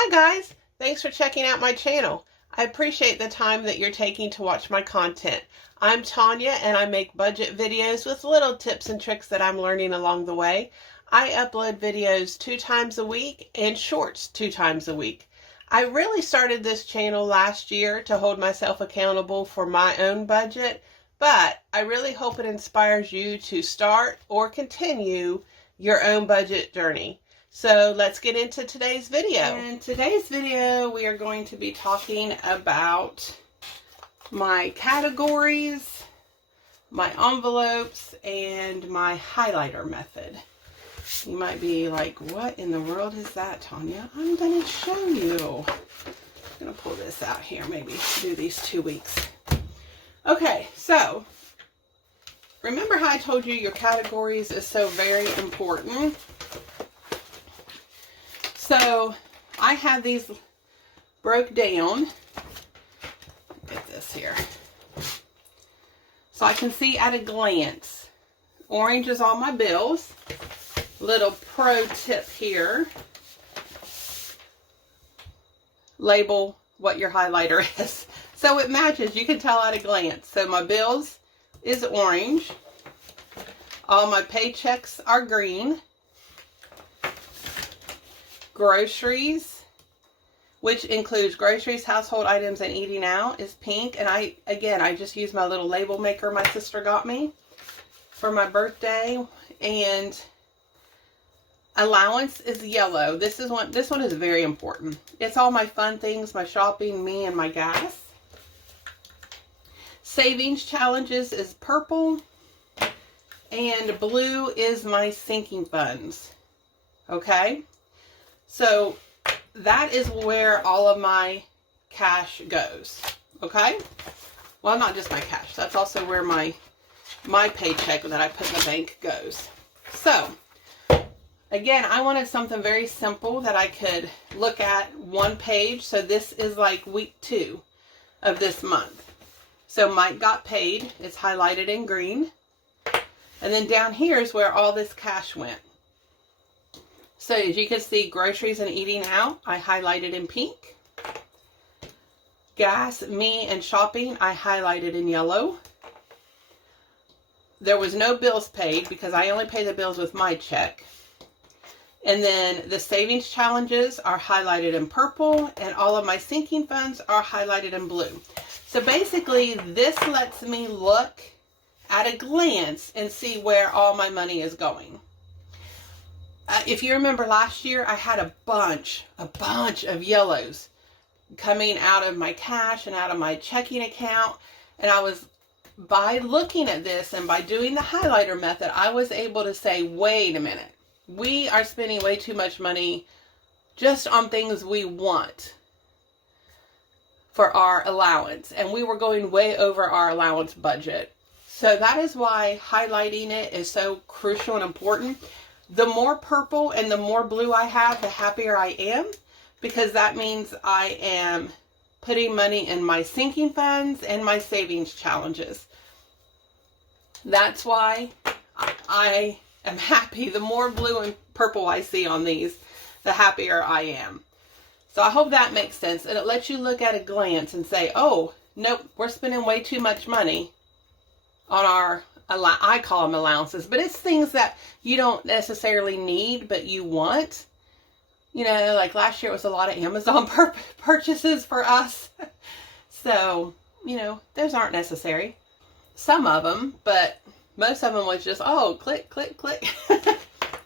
Hi guys, thanks for checking out my channel. I appreciate the time that you're taking to watch my content. I'm Tanya and I make budget videos with little tips and tricks that I'm learning along the way. I upload videos 2 times a week and shorts 2 times a week. I really started this channel last year to hold myself accountable for my own budget, but I really hope it inspires you to start or continue your own budget journey. So let's get into today's video. In today's video, we are going to be talking about my categories, my envelopes, and my highlighter method. You might be like, what in the world is that, Tanya? I'm going to show you. I'm going to pull this out here, maybe do these 2 weeks. Okay, so remember how I told you your categories is so very important? So I have these broke down. Get this here. So I can see at a glance. Orange is all my bills. Little pro tip here. Label what your highlighter is. So it matches. You can tell at a glance. So my bills is orange. All my paychecks are green. Groceries, which includes groceries, household items, and eating out, is pink. And I just used my little label maker my sister got me for my birthday. And allowance is yellow. This one is very important. It's all my fun things, my shopping, me, and my gas. Savings challenges is purple. And blue is my sinking funds. Okay? So that is where all of my cash goes, okay? Well, not just my cash. That's also where my paycheck that I put in the bank goes. So, again, I wanted something very simple that I could look at one page. So this is like week 2 of this month. So Mike got paid. It's highlighted in green. And then down here is where all this cash went. So as you can see, groceries and eating out, I highlighted in pink. Gas, me, and shopping, I highlighted in yellow. There was no bills paid because I only pay the bills with my check. And then the savings challenges are highlighted in purple, and all of my sinking funds are highlighted in blue. So basically, this lets me look at a glance and see where all my money is going. If you remember last year, I had a bunch of yellows coming out of my cash and out of my checking account. And by looking at this and by doing the highlighter method, I was able to say, wait a minute, we are spending way too much money just on things we want for our allowance. And we were going way over our allowance budget. So that is why highlighting it is so crucial and important. The more purple and the more blue I have, the happier I am, because that means I am putting money in my sinking funds and my savings challenges. That's why I am happy. The more blue and purple I see on these, the happier I am. So I hope that makes sense. And it lets you look at a glance and say, oh, nope, we're spending way too much money on our, I call them allowances, but it's things that you don't necessarily need, but you want. You know, like last year it was a lot of Amazon purchases for us. So, you know, those aren't necessary. Some of them, but most of them was just, oh, click, click, click.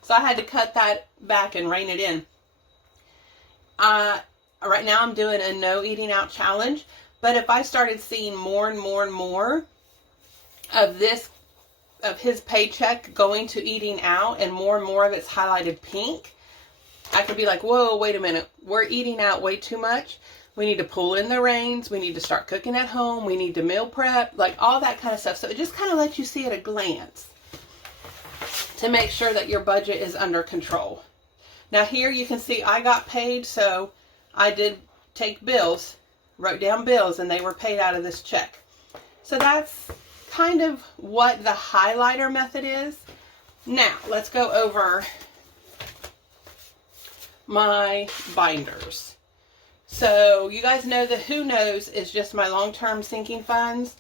So I had to cut that back and rein it in. Right now I'm doing a no eating out challenge, but if I started seeing more and more and more of his paycheck going to eating out and more of it's highlighted pink, I could be like, whoa, wait a minute. We're eating out way too much. We need to pull in the reins. We need to start cooking at home. We need to meal prep, like all that kind of stuff. So it just kind of lets you see at a glance to make sure that your budget is under control. Now here you can see I got paid. So I did take bills, wrote down bills, and they were paid out of this check. So that's kind of what the highlighter method is. Now let's go over my binders. So you guys know the Who Knows is just my long-term sinking funds.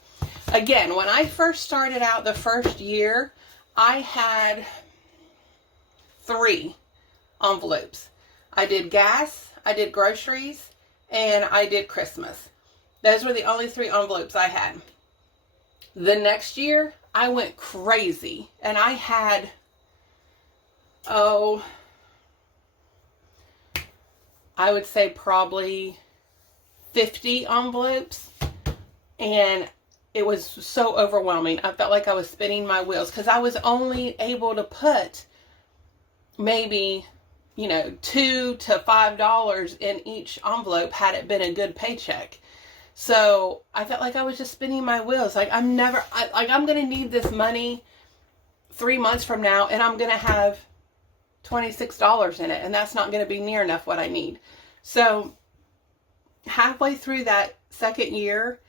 Again, when I first started out the first year, I had 3 envelopes. I did gas, I did groceries, and I did Christmas. Those were the only 3 envelopes I had. The next year, I went crazy, and I had, I would say probably 50 envelopes, and it was so overwhelming. I felt like I was spinning my wheels because I was only able to put maybe, $2 to $5 in each envelope had it been a good paycheck. So I felt like I was just spinning my wheels. Like I'm going to need this money 3 months from now, and I'm going to have $26 in it, and that's not going to be near enough what I need. So halfway through that second year,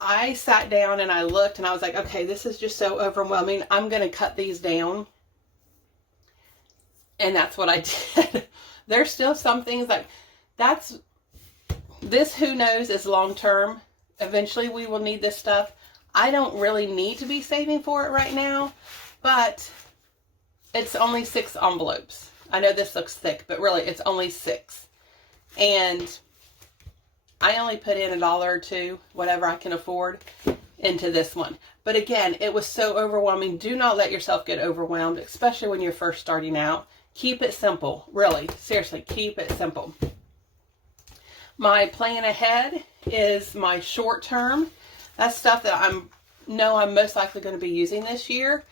I sat down and I looked and I was like, okay, this is just so overwhelming. I'm going to cut these down. And that's what I did. There's still some things like this Who Knows is long term. Eventually we will need this stuff. I don't really need to be saving for it right now, but it's only 6 envelopes. I know this looks thick, but really it's only 6. And I only put in $1 or $2, whatever I can afford, into this one. But again, it was so overwhelming. Do not let yourself get overwhelmed, especially when you're first starting out. Keep it simple. Really, seriously, keep it simple. My plan ahead is my short term. That's stuff that I'm most likely going to be using this year.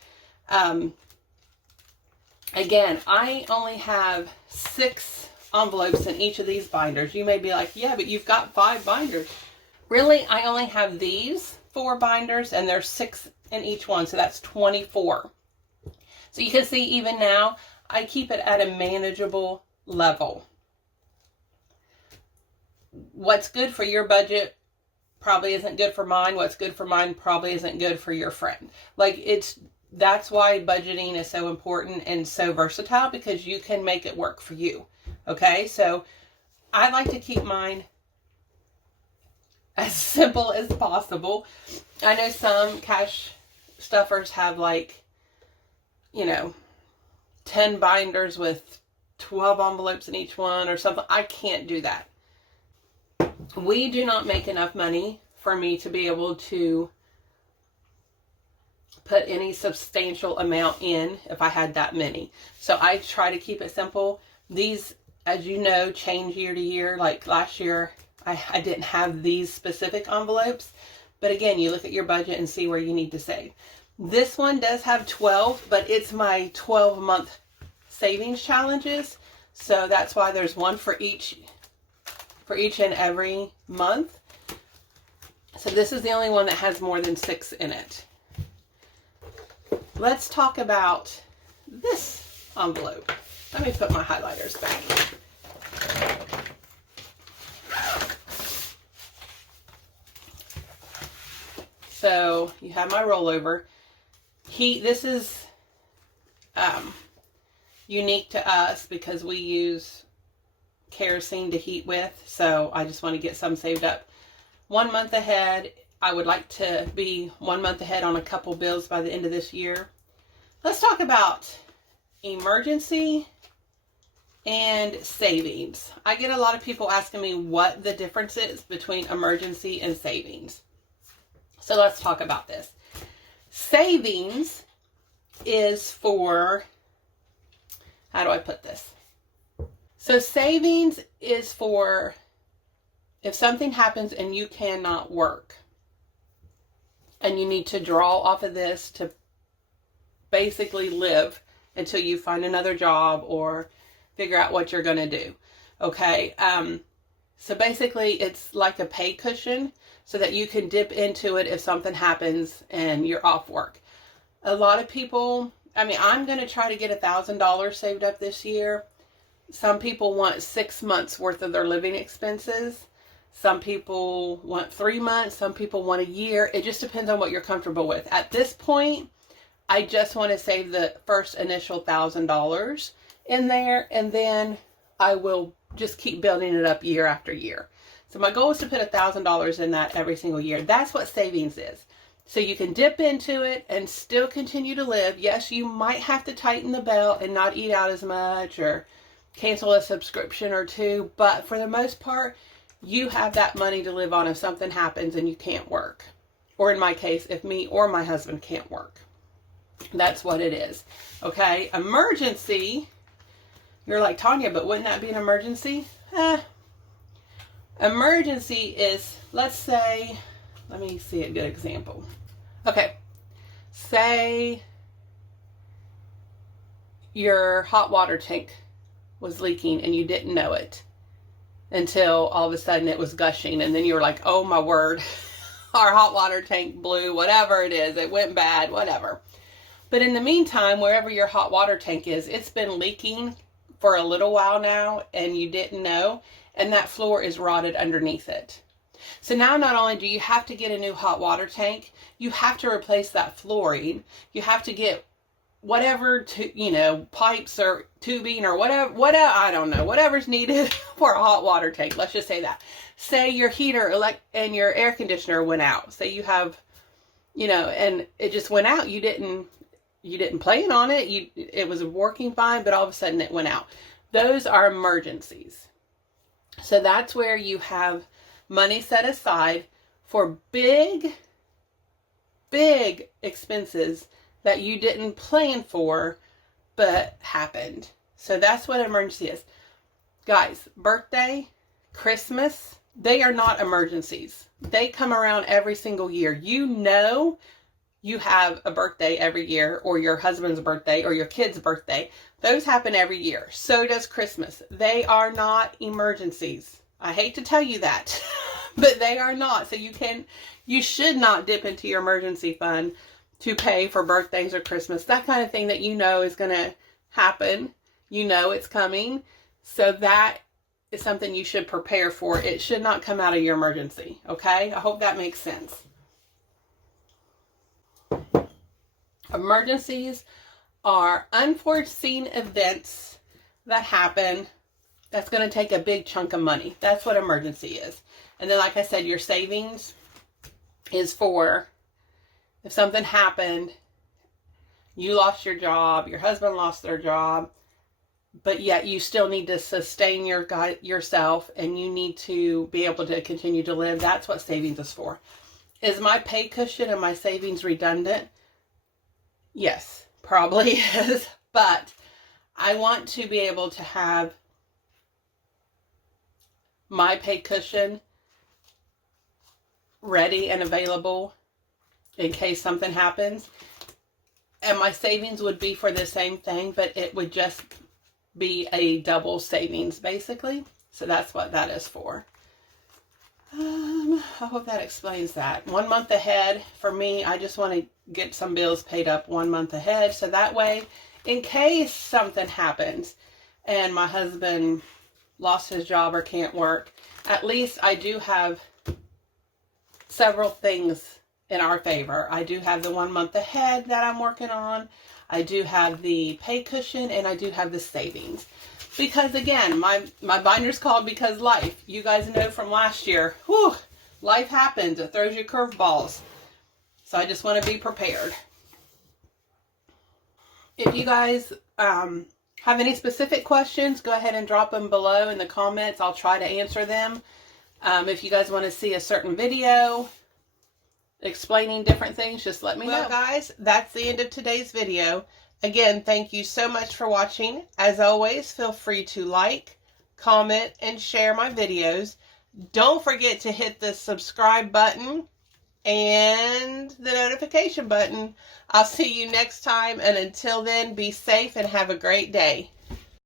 Again, I only have 6 envelopes in each of these binders. You may be like, yeah, but you've got 5 binders. Really, I only have these 4 binders, and there's 6 in each one, so that's 24. So you can see even now, I keep it at a manageable level. What's good for your budget probably isn't good for mine. What's good for mine probably isn't good for your friend. That's why budgeting is so important and so versatile, because you can make it work for you. Okay, so I like to keep mine as simple as possible. I know some cash stuffers have 10 binders with 12 envelopes in each one or something. I can't do that. We do not make enough money for me to be able to put any substantial amount in if I had that many. So I try to keep it simple. These, as you know, change year to year. Like last year, I didn't have these specific envelopes. But again, you look at your budget and see where you need to save. This one does have 12, but it's my 12-month savings challenges. So that's why there's one for each and every month. So this is the only one that has more than 6 in it. Let's talk about this envelope. Let me put my highlighters back. So you have my rollover. This is unique to us because we use kerosene to heat with. So I just want to get some saved up 1 month ahead. I would like to be 1 month ahead on a couple bills by the end of this year. Let's talk about emergency and savings. I get a lot of people asking me what the difference is between emergency and savings. So let's talk about this. Savings is for, how do I put this? So savings is for if something happens and you cannot work and you need to draw off of this to basically live until you find another job or figure out what you're going to do. Okay. So basically it's like a pay cushion so that you can dip into it if something happens and you're off work. A lot of people, I'm going to try to get $1,000 saved up this year. Some people want 6 months worth of their living expenses. Some people want 3 months. Some people want a year. It just depends on what you're comfortable with. At this point, I just want to save the first initial $1,000 in there, and then I will just keep building it up year after year. So my goal is to put $1,000 in that every single year. That's what savings is. So you can dip into it and still continue to live. Yes, you might have to tighten the belt and not eat out as much or cancel a subscription or two. But for the most part, you have that money to live on if something happens and you can't work. Or in my case, if me or my husband can't work. That's what it is. Okay, emergency. You're like, Tanya, but wouldn't that be an emergency? Emergency is, let's say, let me see a good example. Okay, say your hot water tank was leaking and you didn't know it until all of a sudden it was gushing, and then you were like, oh my word, our hot water tank blew, whatever it is, it went bad, whatever. But in the meantime, wherever your hot water tank is, it's been leaking for a little while now and you didn't know, and that floor is rotted underneath it. So now not only do you have to get a new hot water tank, you have to replace that flooring. You have to get whatever, pipes or tubing or whatever, I don't know, whatever's needed for a hot water tank. Let's just say that. Say your heater and your air conditioner went out. Say you have, and it just went out. You didn't plan on it. It was working fine, but all of a sudden it went out. Those are emergencies. So that's where you have money set aside for big expenses that you didn't plan for, but happened. So that's what an emergency is. Guys, birthday, Christmas, they are not emergencies. They come around every single year. You have a birthday every year, or your husband's birthday, or your kid's birthday. Those happen every year. So does Christmas. They are not emergencies. I hate to tell you that, but they are not. So you should not dip into your emergency fund to pay for birthdays or Christmas, that kind of thing that is going to happen. It's coming. So that is something you should prepare for. It should not come out of your emergency. Okay? I hope that makes sense. Emergencies are unforeseen events that happen that's going to take a big chunk of money. That's what emergency is. And then, like I said, your savings is for if something happened, you lost your job, your husband lost their job, but yet you still need to sustain yourself and you need to be able to continue to live. That's what savings is for. Is my pay cushion and my savings redundant? Yes, probably is, but I want to be able to have my pay cushion ready and available in case something happens. And my savings would be for the same thing, but it would just be a double savings, basically. So that's what that is for. I hope that explains that. 1 month ahead, for me, I just want to get some bills paid up 1 month ahead. So that way, in case something happens and my husband lost his job or can't work, at least I do have several things in our favor. I do have the 1 month ahead that I'm working on. I do have the pay cushion, and I do have the savings. Because again, my binder's called Because Life. You guys know from last year, life happens. It throws you curveballs. So I just want to be prepared. If you guys have any specific questions, go ahead and drop them below in the comments. I'll try to answer them. If you guys want to see a certain video explaining different things, just let me know. Well, guys, that's the end of today's video. Again, thank you so much for watching. As always, feel free to like, comment, and share my videos. Don't forget to hit the subscribe button and the notification button. I'll see you next time, and until then, be safe and have a great day.